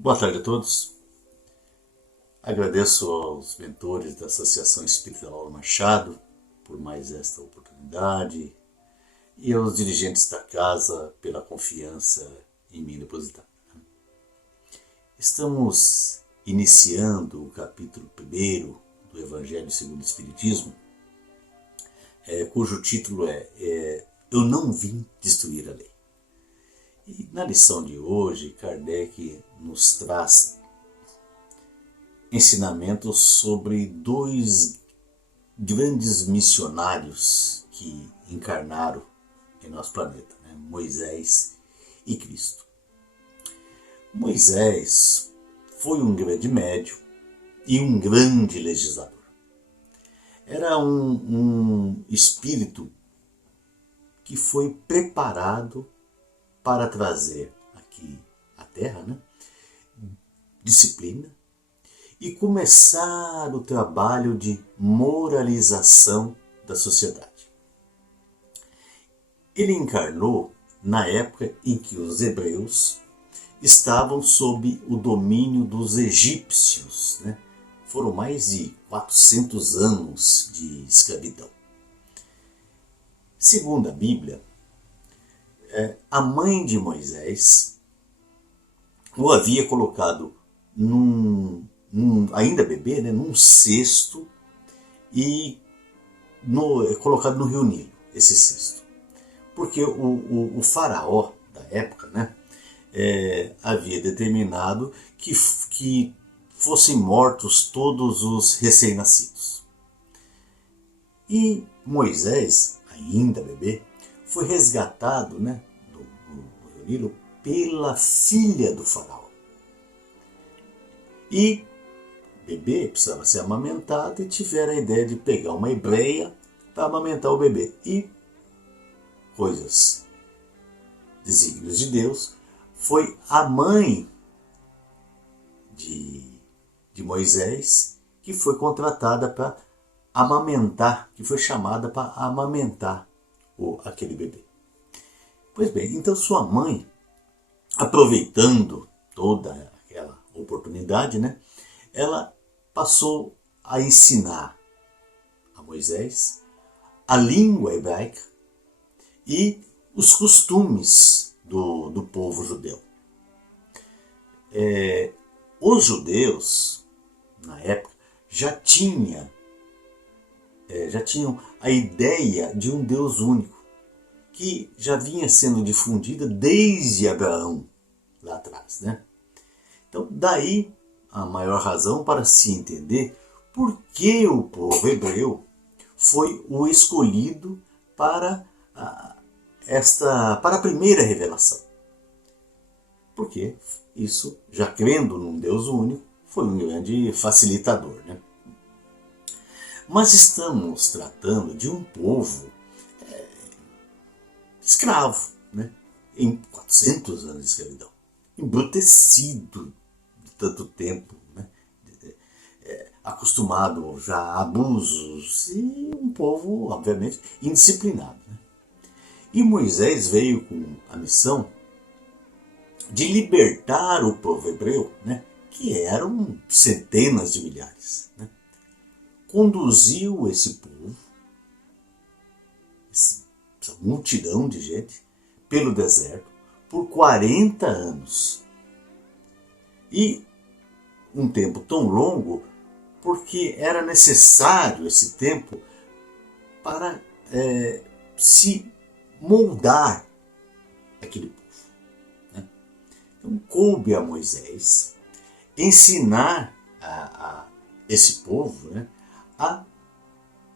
Boa tarde a todos. Agradeço aos mentores da Associação Espírita Lauro Machado por mais esta oportunidade e aos dirigentes da casa pela confiança em mim depositada. Estamos iniciando o capítulo 1 do Evangelho segundo o Espiritismo, cujo título é Eu não vim destruir a lei. E na lição de hoje, Kardec nos traz ensinamentos sobre dois grandes missionários que encarnaram em nosso planeta, Moisés e Cristo. Moisés foi um grande médium e um grande legislador. Era um espírito que foi preparado para trazer aqui à Terra, disciplina, e começar o trabalho de moralização da sociedade. Ele encarnou na época em que os hebreus estavam sob o domínio dos egípcios. Foram mais de 400 anos de escravidão. Segundo a Bíblia, a mãe de Moisés o havia colocado ainda bebê, num cesto e colocado no rio Nilo, esse cesto. Porque o faraó da época havia determinado que fossem mortos todos os recém-nascidos. E Moisés, ainda bebê, foi resgatado do rio Nilo pela filha do faraó. E bebê precisava ser amamentado e tiveram a ideia de pegar uma hebreia para amamentar o bebê. E coisas, desígnios de Deus, foi a mãe de Moisés que foi contratada para amamentar, que foi chamada para amamentar aquele bebê. Pois bem, então sua mãe, aproveitando toda aquela oportunidade, ela passou a ensinar a Moisés a língua hebraica e os costumes do povo judeu. Os judeus, na época, já tinham a ideia de um Deus único, que já vinha sendo difundida desde Abraão, lá atrás. Então, daí a maior razão para se entender por que o povo hebreu foi o escolhido para a primeira revelação. Porque isso, já crendo num Deus único, foi um grande facilitador. Mas estamos tratando de um povo escravo, em 400 anos de escravidão, embrutecido de tanto tempo, acostumado já a abusos e um povo, obviamente, indisciplinado. E Moisés veio com a missão de libertar o povo hebreu, que eram centenas de milhares. Conduziu essa multidão de gente, pelo deserto, por 40 anos. E um tempo tão longo, porque era necessário esse tempo para se moldar aquele povo. Então, coube a Moisés ensinar a esse povo a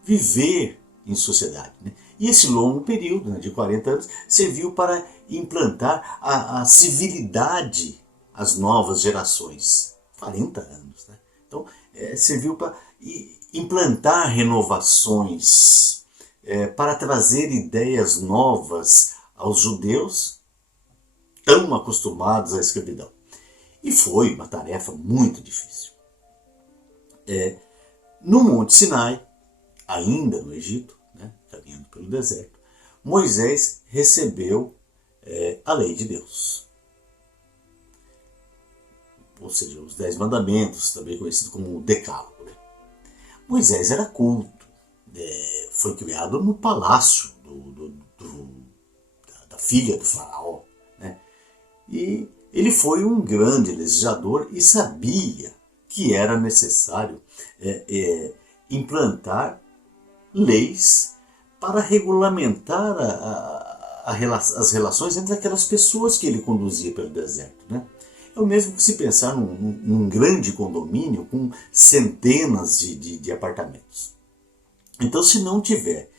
viver em sociedade. E esse longo período de 40 anos serviu para implantar a civilidade às novas gerações. 40 anos. Então, serviu para implantar renovações, para trazer ideias novas aos judeus tão acostumados à escravidão. E foi uma tarefa muito difícil. No Monte Sinai, ainda no Egito, caminhando pelo deserto, Moisés recebeu a lei de Deus. ou seja, os 10 mandamentos, também conhecido como o Decálogo. Né? Moisés era culto, foi criado no palácio da filha do faraó, né? E ele foi um grande legislador e sabia que era necessário implantar leis para regulamentar as relações entre aquelas pessoas que ele conduzia pelo deserto. Né? É o mesmo que se pensar num grande condomínio com centenas de apartamentos. Então, se não houver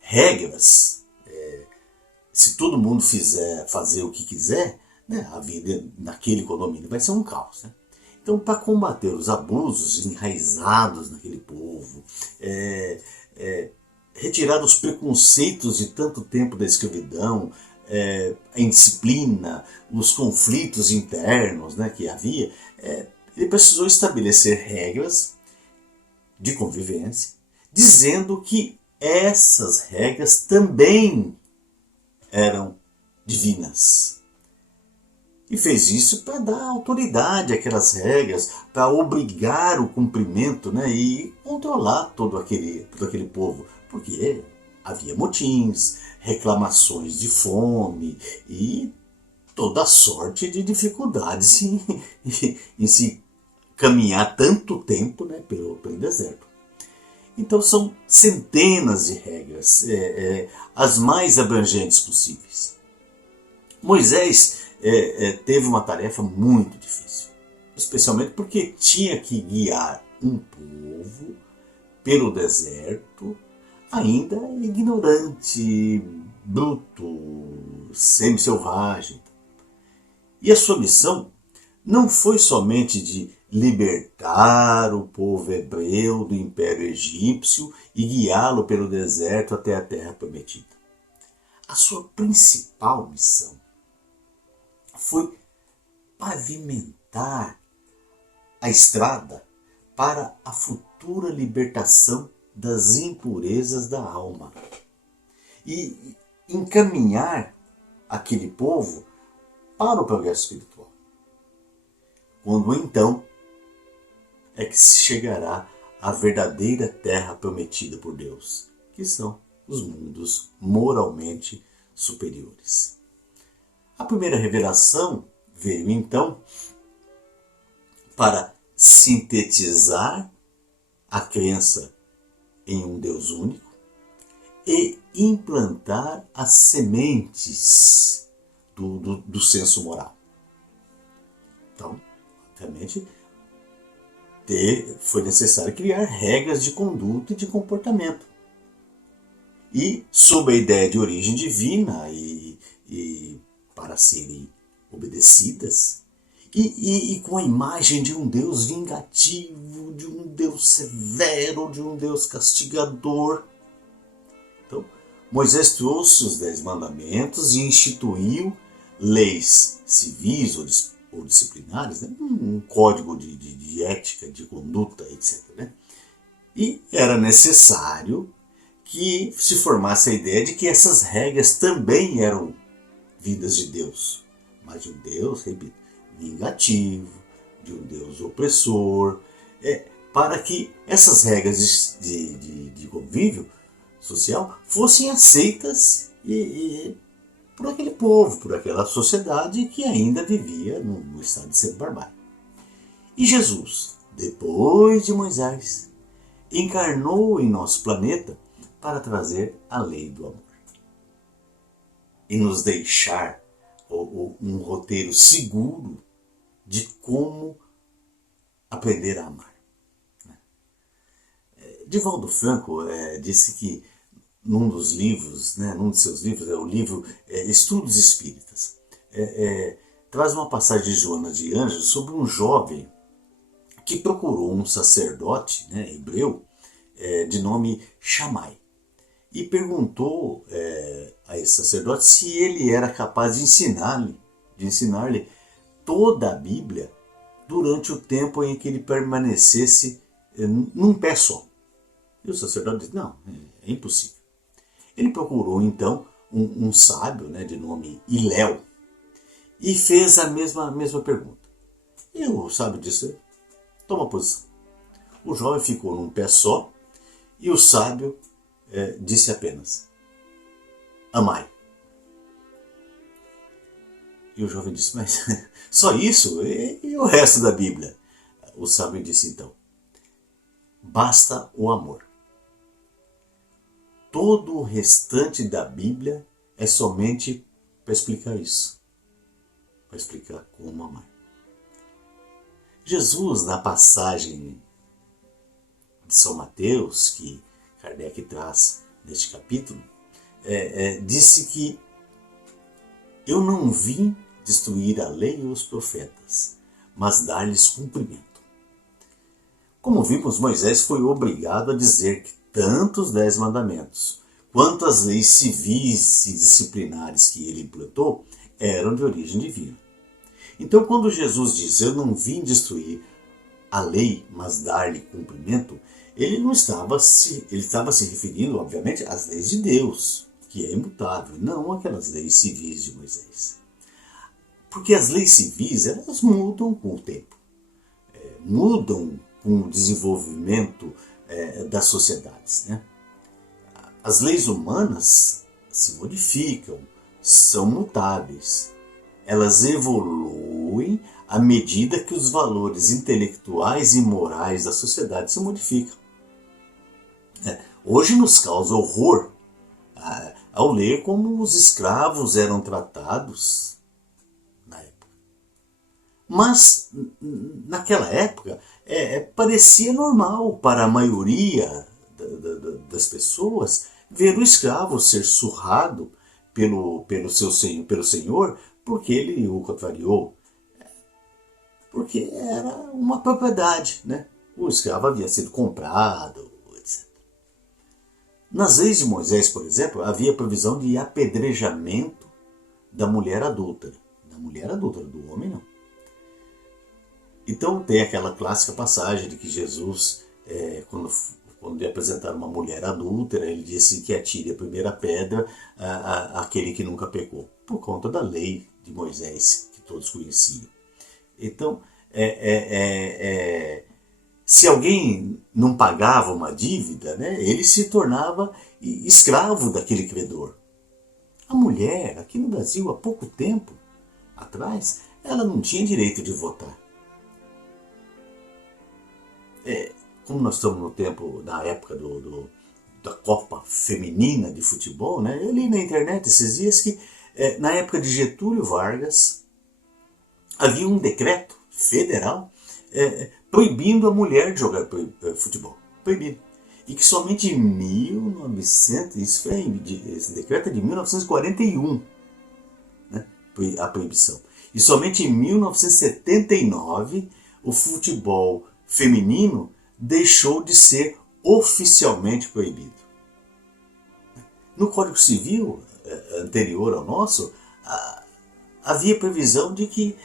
regras, se todo mundo fazer o que quiser, né, a vida naquele condomínio vai ser um caos. Né? Então, para combater os abusos enraizados naquele povo, retirar os preconceitos de tanto tempo da escravidão, a indisciplina, os conflitos internos, né, que havia, ele precisou estabelecer regras de convivência, dizendo que essas regras também eram divinas. E fez isso para dar autoridade àquelas regras, para obrigar o cumprimento, né, e controlar todo aquele povo, porque havia motins, reclamações de fome e toda sorte de dificuldades em se caminhar tanto tempo, né, pelo deserto. Então são centenas de regras, as mais abrangentes possíveis. Moisés teve uma tarefa muito difícil, especialmente porque tinha que guiar um povo pelo deserto, ainda ignorante, bruto, semi-selvagem. E a sua missão não foi somente de libertar o povo hebreu do Império Egípcio e guiá-lo pelo deserto até a Terra Prometida. A sua principal missão foi pavimentar a estrada para a futura libertação das impurezas da alma e encaminhar aquele povo para o progresso espiritual. Quando então é que se chegará à verdadeira terra prometida por Deus, que são os mundos moralmente superiores. A primeira revelação veio então para sintetizar a crença em um Deus único e implantar as sementes do senso moral. Então, obviamente, foi necessário criar regras de conduta e de comportamento. E, sob a ideia de origem divina e para serem obedecidas, e com a imagem de um Deus vingativo, de um Deus severo, de um Deus castigador. Então, Moisés trouxe os 10 mandamentos e instituiu leis civis ou disciplinares, né? Um código de ética, de conduta, etc. Né? E era necessário que se formasse a ideia de que essas regras também eram vindas de Deus, mas de um Deus, repito, vingativo, de um Deus opressor, para que essas regras de convívio social fossem aceitas por aquele povo, por aquela sociedade que ainda vivia no estado de semi-barbárie. E Jesus, depois de Moisés, encarnou em nosso planeta para trazer a lei do amor e nos deixar um roteiro seguro de como aprender a amar. Divaldo Franco disse que num dos livros, né, num de seus livros, o livro Estudos Espíritas, traz uma passagem de Joana de Ângeles sobre um jovem que procurou um sacerdote, né, hebreu de nome Shammai e perguntou a esse sacerdote se ele era capaz de ensinar-lhe toda a Bíblia durante o tempo em que ele permanecesse num pé só. E o sacerdote disse, não, é impossível. Ele procurou então um sábio, né, de nome Iléu e fez a mesma pergunta. E o sábio disse, toma posição. O jovem ficou num pé só e o sábio disse apenas, amai. E o jovem disse, mas só isso? E o resto da Bíblia? O sábio disse então, basta o amor. Todo o restante da Bíblia é somente para explicar isso. Para explicar como amar. Jesus, na passagem de São Mateus, que Kardec traz neste capítulo, disse que eu não vim destruir a lei e os profetas, mas dar-lhes cumprimento. Como vimos, Moisés foi obrigado a dizer que tanto os 10 mandamentos quanto as leis civis e disciplinares que ele implantou eram de origem divina. Então, quando Jesus diz, eu não vim destruir a lei, mas dar-lhe cumprimento, ele estava se referindo, obviamente, às leis de Deus, que é imutável, não aquelas leis civis de Moisés. Porque as leis civis, elas mudam com o tempo, mudam com o desenvolvimento das sociedades, né? As leis humanas se modificam, são mutáveis. Elas evoluem à medida que os valores intelectuais e morais da sociedade se modificam. Hoje nos causa horror ao ler como os escravos eram tratados na época. Mas, naquela época, parecia normal para a maioria das pessoas ver o escravo ser surrado pelo senhor porque ele o contrariou. Porque era uma propriedade, né? O escravo havia sido comprado, etc. Nas leis de Moisés, por exemplo, havia previsão de apedrejamento da mulher adúltera. Da mulher adúltera, do homem não. Então tem aquela clássica passagem de que Jesus, quando lhe apresentaram uma mulher adúltera, ele disse que atire a primeira pedra àquele que nunca pecou, por conta da lei de Moisés, que todos conheciam. Então, se alguém não pagava uma dívida, né, ele se tornava escravo daquele credor. A mulher, aqui no Brasil, há pouco tempo atrás, ela não tinha direito de votar. Como nós estamos na época da Copa Feminina de Futebol, né, eu li na internet esses dias que na época de Getúlio Vargas havia um decreto federal proibindo a mulher de jogar futebol. Proibido. E que somente em 1900, esse decreto é de 1941, né, a proibição. E somente em 1979 o futebol feminino deixou de ser oficialmente proibido. No Código Civil anterior ao nosso, havia previsão de que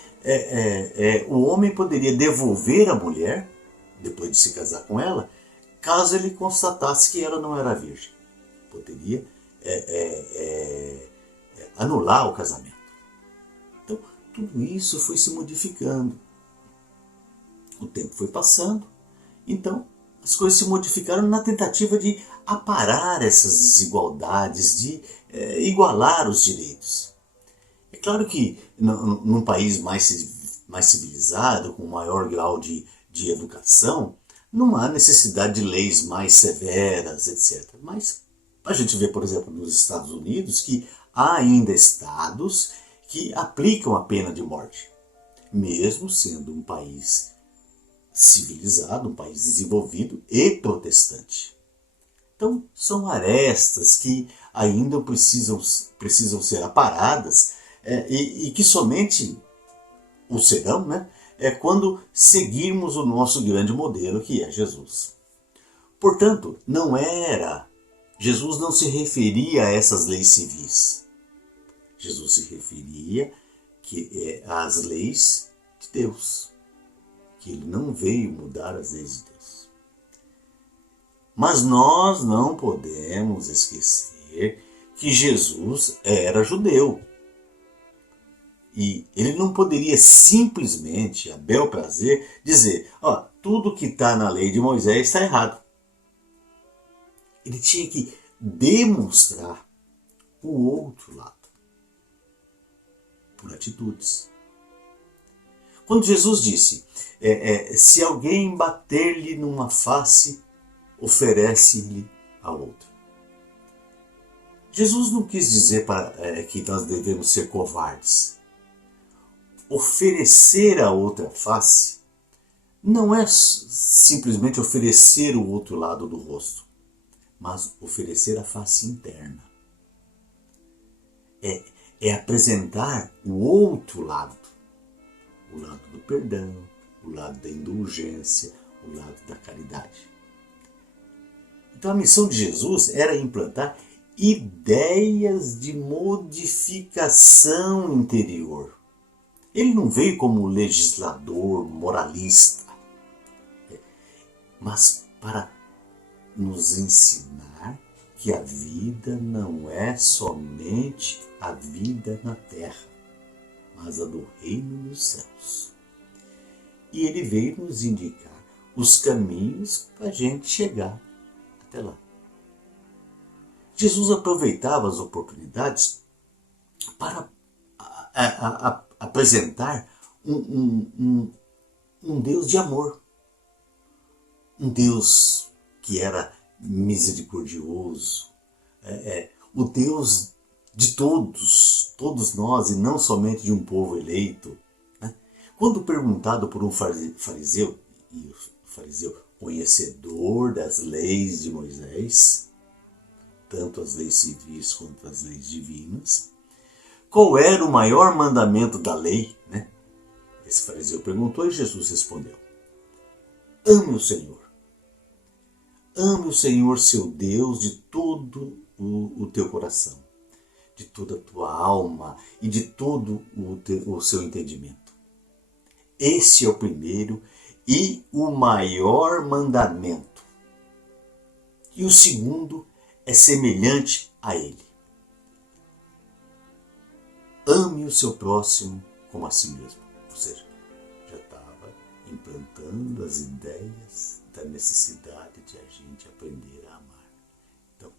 o homem poderia devolver a mulher, depois de se casar com ela, caso ele constatasse que ela não era virgem. Poderia anular o casamento. Então, tudo isso foi se modificando. O tempo foi passando, então as coisas se modificaram na tentativa de aparar essas desigualdades, de igualar os direitos. É claro que num país mais civilizado, com maior grau de educação, não há necessidade de leis mais severas, etc. Mas a gente vê, por exemplo, nos Estados Unidos, que há ainda estados que aplicam a pena de morte, mesmo sendo um país civilizado, um país desenvolvido e protestante. Então, são arestas que ainda precisam ser aparadas e que somente o serão, né, quando seguirmos o nosso grande modelo, que é Jesus. Portanto, Jesus não se referia a essas leis civis. Jesus se referia às leis de Deus, que ele não veio mudar as leis de Deus. Mas nós não podemos esquecer que Jesus era judeu. E ele não poderia simplesmente, a bel prazer, dizer, ó, tudo que está na lei de Moisés está errado. Ele tinha que demonstrar o outro lado, por atitudes. Quando Jesus disse, se alguém bater-lhe numa face, oferece-lhe a outra. Jesus não quis dizer que nós devemos ser covardes. Oferecer a outra face não é simplesmente oferecer o outro lado do rosto, mas oferecer a face interna. É apresentar o outro lado. O lado do perdão, o lado da indulgência, o lado da caridade. Então a missão de Jesus era implantar ideias de modificação interior. Ele não veio como legislador, moralista, mas para nos ensinar que a vida não é somente a vida na terra, mas a do reino dos céus. E ele veio nos indicar os caminhos para a gente chegar até lá. Jesus aproveitava as oportunidades para apresentar um Deus de amor. Um Deus que era misericordioso. O Deus de todos nós, e não somente de um povo eleito. Quando perguntado por um fariseu, e o fariseu conhecedor das leis de Moisés, tanto as leis civis quanto as leis divinas, qual era o maior mandamento da lei? Esse fariseu perguntou e Jesus respondeu: ame o Senhor. Ame o Senhor, seu Deus, de todo o teu coração, de toda a tua alma e de todo o seu entendimento. Esse é o primeiro e o maior mandamento. E o segundo é semelhante a ele. Ame o seu próximo como a si mesmo. Ou seja, já estava implantando as ideias da necessidade de a gente aprender a amar. Então,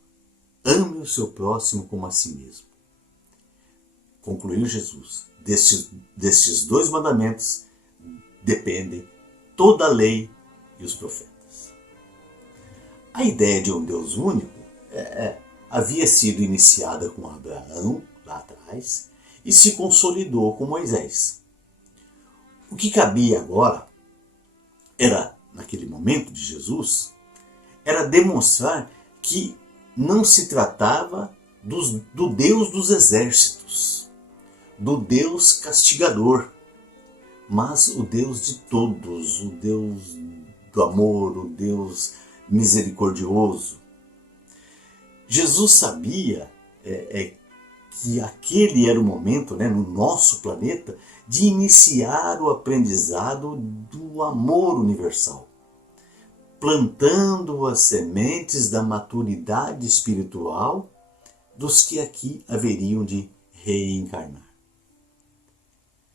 ame o seu próximo como a si mesmo. Concluiu Jesus. Destes dois mandamentos dependem toda a lei e os profetas. A ideia de um Deus único havia sido iniciada com Abraão, lá atrás, e se consolidou com Moisés. O que cabia agora, naquele momento de Jesus, era demonstrar que não se tratava do Deus dos exércitos, do Deus castigador, mas o Deus de todos, o Deus do amor, o Deus misericordioso. Jesus sabia que aquele era o momento, no nosso planeta, de iniciar o aprendizado do amor universal, plantando as sementes da maturidade espiritual dos que aqui haveriam de reencarnar.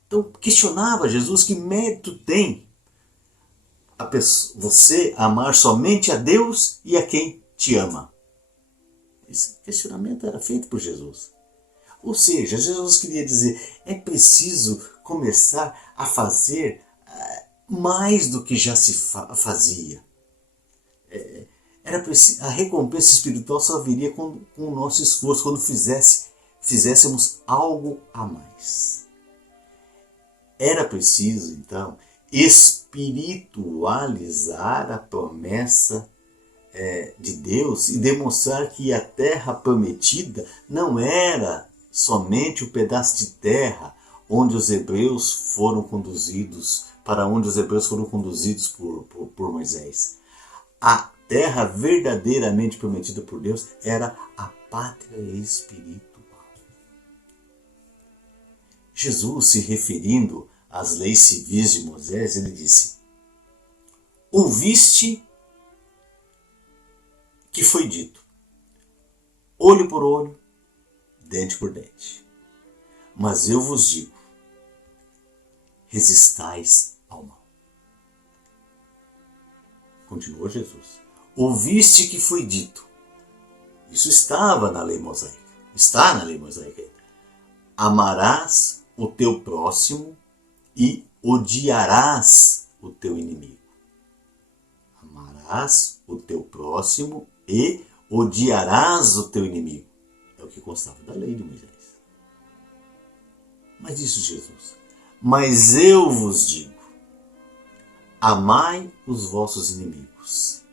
Então questionava Jesus: que mérito tem você amar somente a Deus e a quem te ama? Esse questionamento era feito por Jesus. Ou seja, Jesus queria dizer, é preciso começar a fazer mais do que já se fazia. A recompensa espiritual só viria com o nosso esforço, quando fizéssemos algo a mais. Era preciso, então, espiritualizar a promessa de Deus e demonstrar que a terra prometida não era somente o pedaço de terra onde os hebreus foram conduzidos, para onde os hebreus foram conduzidos por Moisés. A terra verdadeiramente prometida por Deus era a pátria espiritual. Jesus, se referindo às leis civis de Moisés, ele disse: ouviste que foi dito, olho por olho, dente por dente. Mas eu vos digo, resistais ao mal. Continuou Jesus. Ouviste que foi dito. Isso estava na lei mosaica. Está na lei mosaica. Amarás o teu próximo e odiarás o teu inimigo. Amarás o teu próximo e odiarás o teu inimigo. É o que constava da lei de Moisés. Mas disse Jesus: mas eu vos digo, amai os vossos inimigos,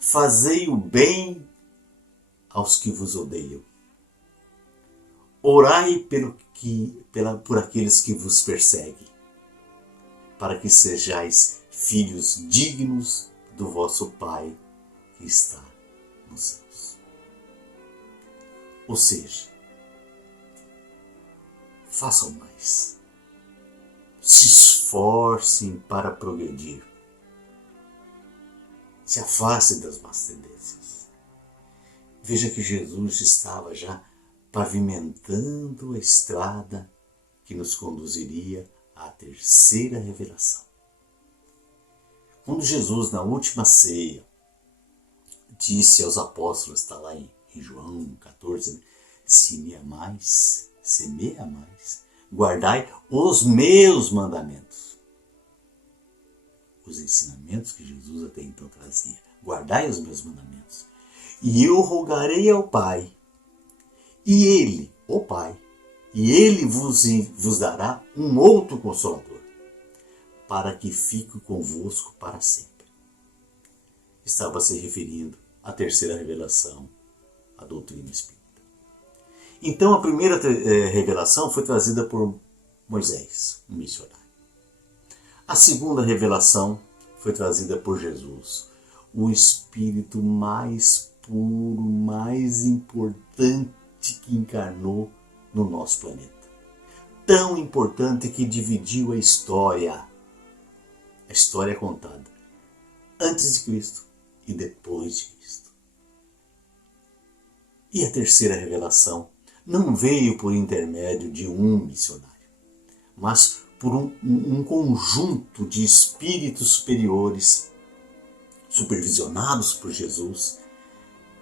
fazei o bem aos que vos odeiam, orai por aqueles que vos perseguem, para que sejais filhos dignos do vosso Pai que está nos céus. Ou seja, façam mais. Se esforcem para progredir. Se afastem das más tendências. Veja que Jesus estava já pavimentando a estrada que nos conduziria à terceira revelação. Quando Jesus, na última ceia, disse aos apóstolos, está lá em João 14, se me amais, guardai os meus mandamentos. Os ensinamentos que Jesus até então trazia. Guardai os meus mandamentos. E eu rogarei ao Pai, e Ele, o Pai, e Ele vos dará um outro Consolador, para que fique convosco para sempre. Estava se referindo à terceira revelação, a doutrina espírita. Então a primeira revelação foi trazida por Moisés, um missionário. A segunda revelação foi trazida por Jesus, o espírito mais puro, mais importante que encarnou no nosso planeta. Tão importante que dividiu a história contada antes de Cristo e depois de Cristo. E a terceira revelação não veio por intermédio de um missionário, mas por um conjunto de espíritos superiores, supervisionados por Jesus,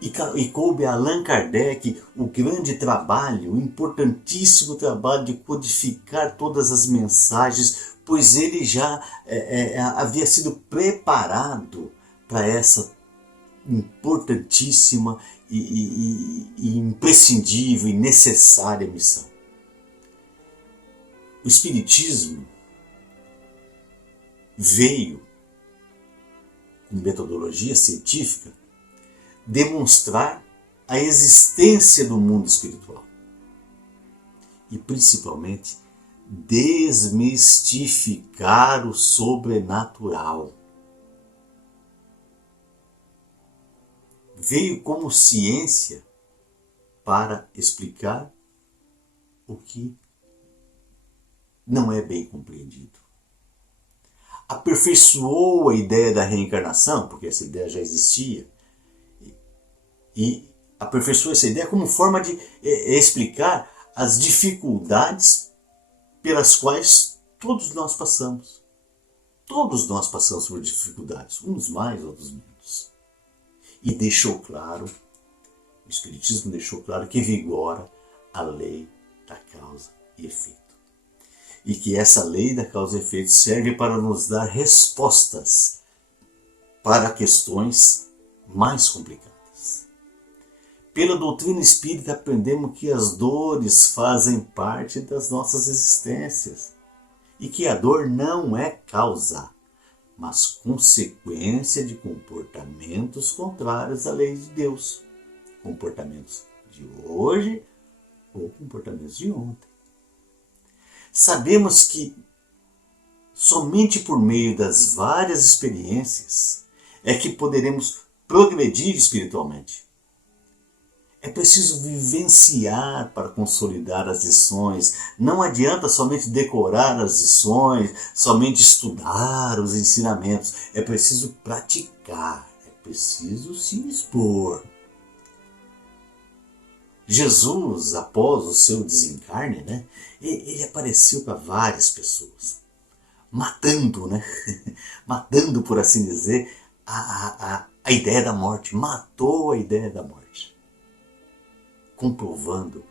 e coube a Allan Kardec o grande trabalho, o importantíssimo trabalho de codificar todas as mensagens, pois ele já havia sido preparado para essa importantíssima e imprescindível e necessária missão. O Espiritismo veio, com metodologia científica, demonstrar a existência do mundo espiritual e, principalmente, desmistificar o sobrenatural. Veio como ciência para explicar o que não é bem compreendido. Aperfeiçoou a ideia da reencarnação, porque essa ideia já existia, e aperfeiçoou essa ideia como forma de explicar as dificuldades pelas quais todos nós passamos. Todos nós passamos por dificuldades, uns mais, outros menos. E deixou claro, o Espiritismo deixou claro que vigora a lei da causa e efeito. E que essa lei da causa e efeito serve para nos dar respostas para questões mais complicadas. Pela doutrina espírita aprendemos que as dores fazem parte das nossas existências e que a dor não é causa, mas consequência de comportamentos contrários à lei de Deus. Comportamentos de hoje ou comportamentos de ontem. Sabemos que somente por meio das várias experiências é que poderemos progredir espiritualmente. É preciso vivenciar para consolidar as lições. Não adianta somente decorar as lições, somente estudar os ensinamentos. É preciso praticar, é preciso se expor. Jesus, após o seu desencarne, ele apareceu para várias pessoas. matando, né? Matando, por assim dizer, a ideia da morte. Matou a ideia da morte. Comprovando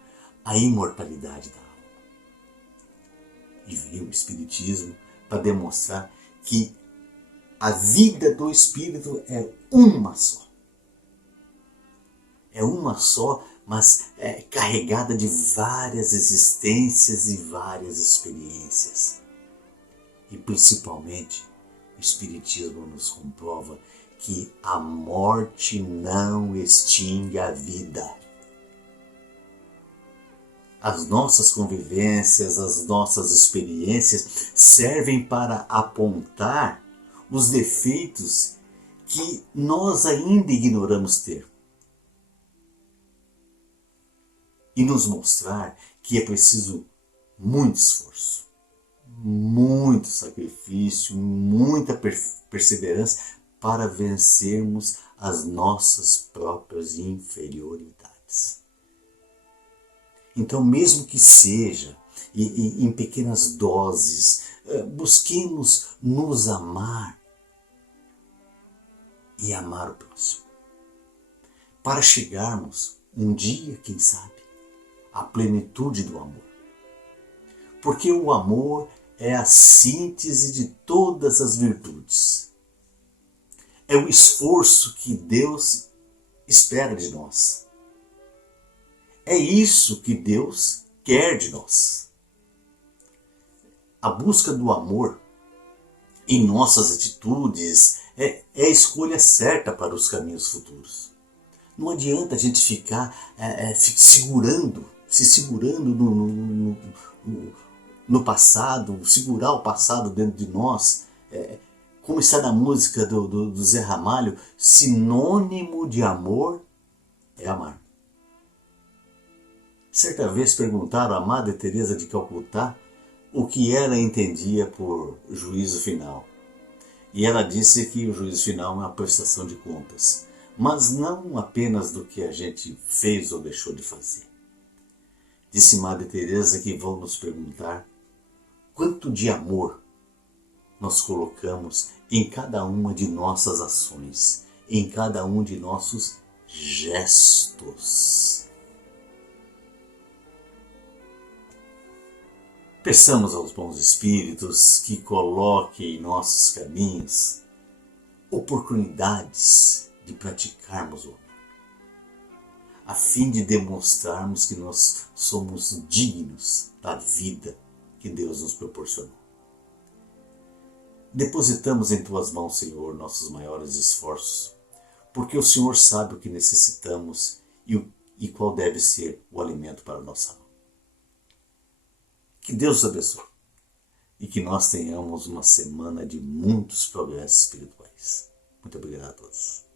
a imortalidade da alma. E veio o Espiritismo para demonstrar que a vida do Espírito é uma só. É uma só, mas é carregada de várias existências e várias experiências. E principalmente, o Espiritismo nos comprova que a morte não extingue a vida. As nossas convivências, as nossas experiências servem para apontar os defeitos que nós ainda ignoramos ter. E nos mostrar que é preciso muito esforço, muito sacrifício, muita perseverança para vencermos as nossas próprias inferioridades. Então, mesmo que seja em pequenas doses, busquemos nos amar e amar o próximo, para chegarmos um dia, quem sabe, à plenitude do amor. Porque o amor é a síntese de todas as virtudes. É o esforço que Deus espera de nós. É isso que Deus quer de nós. A busca do amor em nossas atitudes é a escolha certa para os caminhos futuros. Não adianta a gente ficar se segurando no passado, segurar o passado dentro de nós. Como está na música do Zé Ramalho, sinônimo de amor é amar. Certa vez perguntaram à Madre Teresa de Calcutá o que ela entendia por juízo final. E ela disse que o juízo final é uma prestação de contas, mas não apenas do que a gente fez ou deixou de fazer. Disse Madre Teresa que vão nos perguntar quanto de amor nós colocamos em cada uma de nossas ações, em cada um de nossos gestos. Peçamos aos bons espíritos que coloquem em nossos caminhos oportunidades de praticarmos o amor, a fim de demonstrarmos que nós somos dignos da vida que Deus nos proporcionou. Depositamos em Tuas mãos, Senhor, nossos maiores esforços, porque o Senhor sabe o que necessitamos e qual deve ser o alimento para a nossa alma. Que Deus nos abençoe e que nós tenhamos uma semana de muitos progressos espirituais. Muito obrigado a todos.